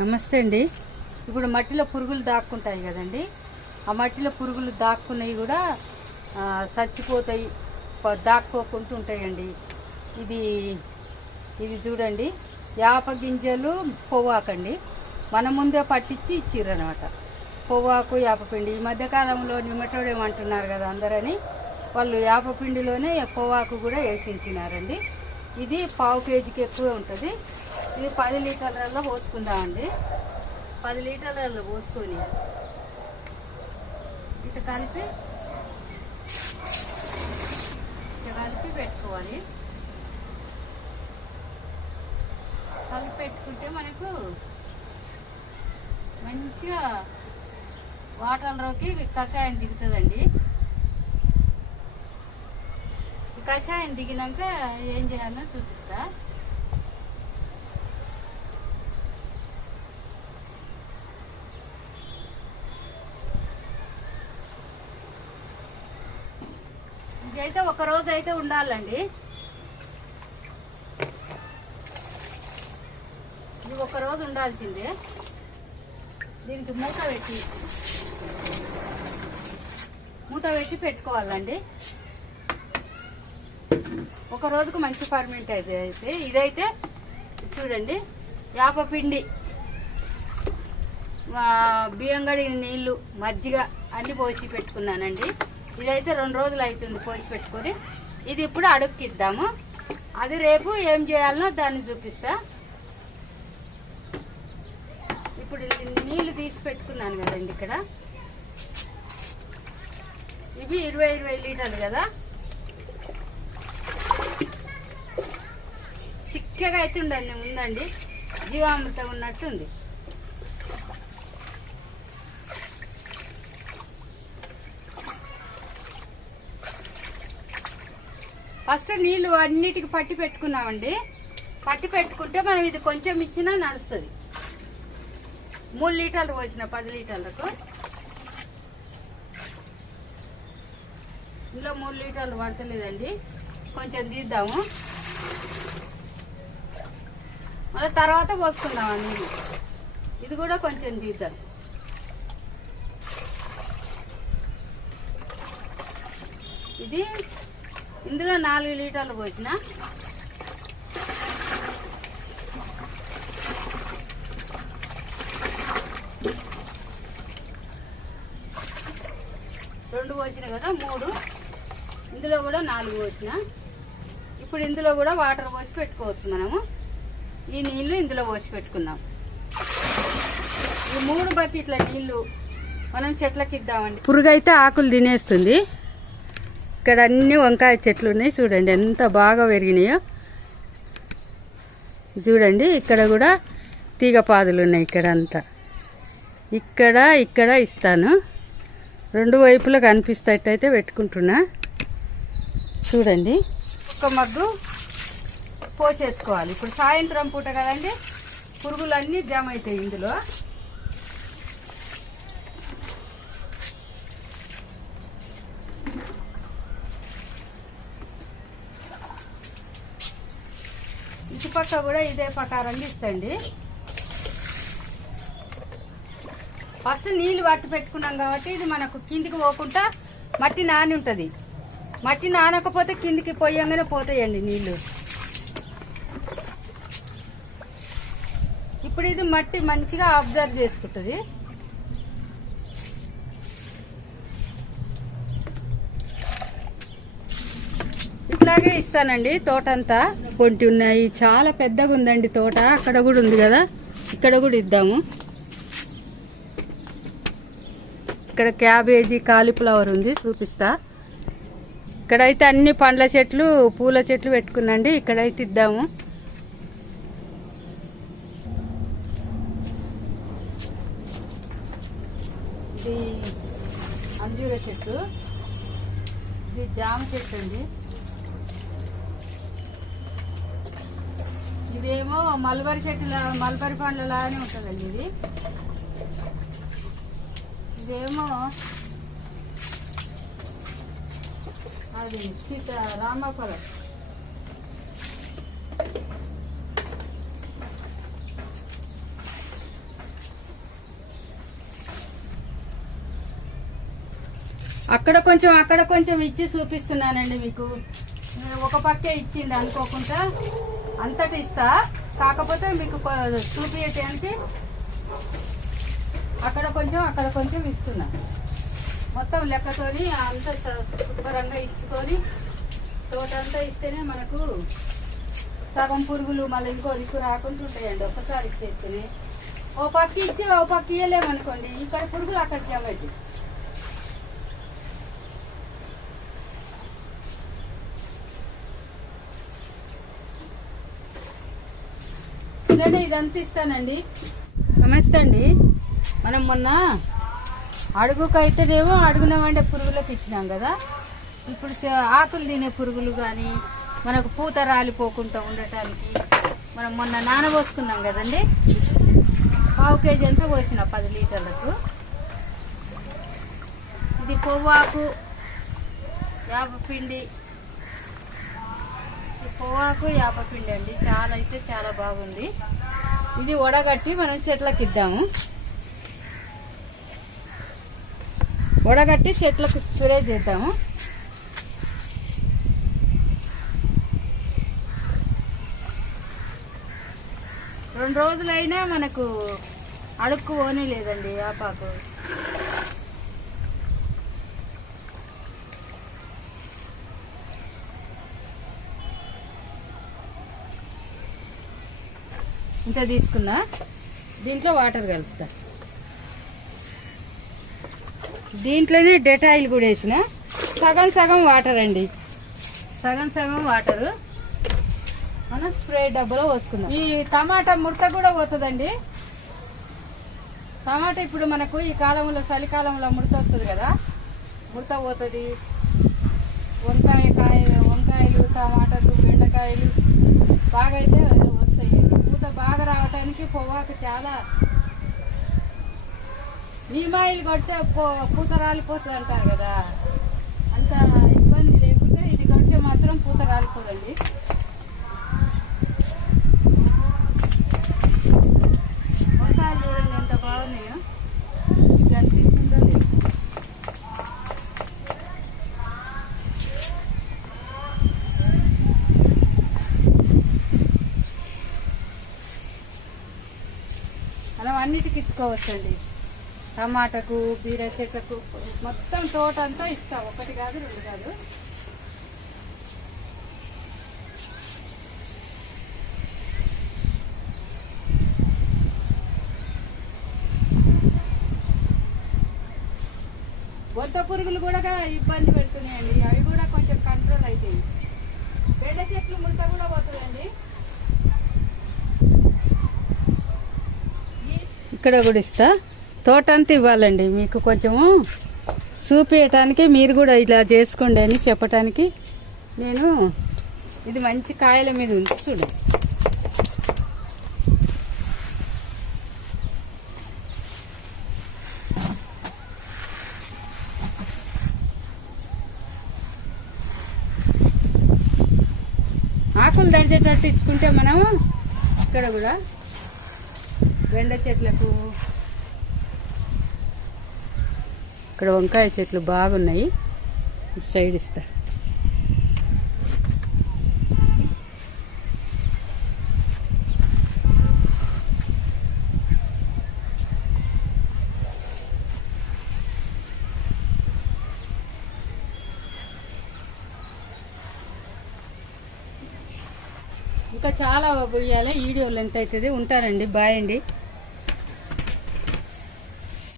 నమస్తే అండి. ఇప్పుడు మట్టిలో పురుగులు దాక్కుంటాయి కదండి. ఆ మట్టిలో పురుగులు దాక్కున్నవి కూడా చచ్చిపోతాయి దాక్కోకుంటూ దాక్కోకుండా ఉంటాయండి. ఇది ఇది చూడండి. యాప గింజలు పొవ్వాకండి. మన ముందే పట్టించి ఇచ్చిర్రు అనమాట పొవ్వాకు యాపపిండి ఈ మధ్యకాలంలో నిమ్మటోడు ఏమంటున్నారు కదా అందరని వాళ్ళు యాపపిండిలోనే పొవ్వాకు కూడా వేసించినారండి ఇది పావు కేజీకి ఎక్కువ ఉంటుంది. ఇది పది లీటర్లలో పోసుకుందామండి పది లీటర్లలో పోసుకొని. ఇట్లా కలిపి ఇట్లా కలిపి పెట్టుకోవాలి. కలిపి పెట్టుకుంటే మనకు మంచిగా వాటర్లోకి కషాయం దిగుతుందండి. కషాయం దిగినాక ఏం చేయాలో చూపిస్తా ఇదైతే ఒక రోజు అయితే ఉండాలండి. ఇది ఒక రోజు ఉండాల్సిందే. దీనికి మూత పెట్టి మూత పెట్టి పెట్టుకోవాలండి. ఒక రోజుకు మంచి ఫర్మెంట్ అయితే అయితే ఇదైతే చూడండి యాప పిండి బియ్యం గడిగిన నీళ్ళు మజ్జిగ అన్ని పోసి పెట్టుకున్నానండి. ఇదైతే రెండు రోజులు అవుతుంది పోసి పెట్టుకొని. ఇది ఇప్పుడు అడుక్కిద్దాము. అది రేపు ఏం చేయాలనో దాన్ని చూపిస్తా. ఇప్పుడు నీళ్ళు నీళ్ళు తీసి పెట్టుకున్నాను కదండి ఇక్కడ. ఇవి ఇరవై ఇరవై లీటర్లు కదా. చిక్కగా అయితే ఉండండి ఉందండి. జీవామృతం ఉన్నట్టు ఫస్ట్ నీళ్ళు అన్నిటికి పట్టి పెట్టుకున్నామండి. పట్టి పెట్టుకుంటే మనం ఇది కొంచెం ఇచ్చినా నడుస్తుంది. మూడు లీటర్లు పోసిన పది లీటర్లకు. ఇందులో మూడు లీటర్లు పడతలేదండి. కొంచెం తీద్దాము. మళ్ళీ తర్వాత పోసుకుందాం నీళ్ళు. ఇది కూడా కొంచెం తీద్దాం. ఇది ఇందులో నాలుగు లీటర్లు పోసిన. రెండు పోసిన కదా మూడు. ఇందులో కూడా నాలుగు పోసిన. ఇప్పుడు ఇందులో కూడా వాటర్ పోసి పెట్టుకోవచ్చు మనము. ఈ నీళ్ళు ఇందులో పోసి పెట్టుకుందాం. ఈ మూడు బకెట్ల నీళ్ళు మనం చెట్లకి ఇద్దామండి. పురుగు అయితే ఆకులు తినేస్తుంది. ఇక్కడ అన్ని వంకాయ చెట్లు ఉన్నాయి. చూడండి ఎంత బాగా పెరిగినాయో. చూడండి ఇక్కడ కూడా తీగ పాదులు ఉన్నాయి ఇక్కడ అంతా. ఇక్కడ ఇక్కడ ఇస్తాను. రెండు వైపులా కనిపిస్తట్టయితే పెట్టుకుంటున్నా. చూడండి. ఒక మగ్గు పోసేసుకోవాలి. ఇప్పుడు సాయంత్రం పూట కదండి పురుగులన్నీ జమ అవుతాయి ఇందులో. ఇటుపక్క కూడా ఇదే ప్రకారంగా ఇస్తండి. ఫస్ట్ నీళ్ళు పట్టి పెట్టుకున్నాం కాబట్టి ఇది మనకు కిందికి పోకుండా మట్టి నాని ఉంటుంది. మట్టి నానకపోతే కిందికి పోయంగానే పోతాయండి నీళ్ళు ఇప్పుడు ఇది మట్టి మంచిగా అబ్జర్వ్ చేసుకుంటుంది. ఇలాగే ఇస్తానండి తోట అంతా పొంటి ఉన్నాయి. చాలా పెద్దగా ఉందండి తోట. అక్కడ కూడా ఉంది కదా. ఇక్కడ కూడా ఇద్దాము. ఇక్కడ క్యాబేజీ కాలీఫ్లవర్ ఉంది. చూపిస్తా. ఇక్కడైతే అన్ని పండ్ల చెట్లు పూల చెట్లు పెట్టుకున్నాండి. ఇక్కడైతే ఇద్దాము. ఇది అంజూర చెట్టు. ఇది జామ చెట్టు అండి. ఇదేమో మల్బరి చెట్టుల మల్బరి పండ్లలానే ఉంటుందండి ఇది. ఇదేమో అది సీత రామాఫలం. అక్కడ కొంచెం అక్కడ కొంచెం ఇచ్చి చూపిస్తున్నానండి మీకు. ఒక పక్కే ఇచ్చింది అనుకోకుండా. అంతటి ఇస్తా. కాకపోతే మీకు చూపించడానికి అక్కడ కొంచెం అక్కడ కొంచెం ఇస్తున్నా. మొత్తం లెక్కతోని అంత శుభ్రంగా ఇచ్చుకొని తోటంతా ఇస్తేనే మనకు సగం పురుగులు మళ్ళీ ఇంకో దిక్కు రాకుండా ఉంటాయండి. ఒకసారి ఇచ్చేస్తేనే. ఓ పక్క ఇచ్చి ఓ పక్క ఇయ్యలేమనుకోండి. ఇక్కడ పురుగులు అక్కడ జమ అవుతాయి ఇలానే ఇదంతా ఇస్తానండి. నమస్తే అండి మనం మొన్న అడుగుకైతేనేమో అయితేనేమో పురుగులకు ఇచ్చినాం కదా. ఇప్పుడు ఆకులు తినే పురుగులు కానీ మనకు పూత రాలిపోకుండా ఉండటానికి మనం మొన్న నానబోసుకున్నాం కదండి. పావు కేజీ అంతా పోసిన? పది లీటర్లకు. ఇది కొవ్వాకు వేపపిండి పిండి పొగాకు యాపపిండి అండి. చాలా అయితే చాలా బాగుంది. ఇది వడగట్టి మనం చెట్లకి ఇద్దాము. వడగట్టి చెట్లకు స్ప్రే చేద్దాము. రెండు రోజులైనా మనకు అడుక్కు పోనీ లేదండి ఆపాకు ఇంత తీసుకున్నా. దీంట్లో వాటర్ కలుపుతా. దీంట్లోనే డెటాయిల్ కూడా వేసిన. సగం సగం వాటర్ అండి. సగం సగం వాటర్. మనం స్ప్రే డబ్బాలో పోసుకుందాం. ఈ టమాటా ముడత కూడా పోతుందండి. టమాటా ఇప్పుడు మనకు ఈ కాలంలో చలికాలంలో ముడత వస్తుంది కదా. ముడత పోతుంది. వంకాయ కాయ వంకాయలు టమాటాలు బెండకాయలు బాగా అయితే వస్తాయి బాగా రావటానికి పొవ్వాకు చాలా. నీమాయిలు కొడితే పో- పూత రాలిపోతుంది అంటారు కదా. అంత ఇబ్బంది లేకుంటే ఇది కొడితే మాత్రం పూత రాలిపోదండి వంకాయలు చూడండి ఎంత బాగున్నాయో మీకు అనిపిస్తుందో లేదు మనం అన్నిటికి ఇచ్చుకోవచ్చండి టమాటాకు బీర చెట్లకు మొత్తం తోట అంతా ఇస్తాం. ఒకటి కాదు రెండు కాదు. బొత్త పురుగులు కూడా ఇబ్బంది పెడుతున్నాయండి. అవి కూడా కొంచెం కంట్రోల్ అవుతాయి బెండ చెట్లు ముడత కూడా పోతుందండి ఇక్కడ కూడా ఇస్తా. తోట అంతా ఇవ్వాలండి మీకు కొంచెము. చూపించటానికి మీరు కూడా ఇలా చేసుకోండి అని చెప్పటానికి. నేను ఇది మంచి కాయల మీద ఉంది చూడండి ఆకులు దడిచేటట్టు ఇచ్చుకుంటే మనము ఇక్కడ కూడా బెండ చెట్లకు. ఇక్కడ వంకాయ చెట్లు బాగున్నాయి. సైడ్ ఇస్తా. ఇంకా చాలా పోయాలి. వీడియో ఎంత అవుతుంది. ఉంటారండి బాయ్ అండి.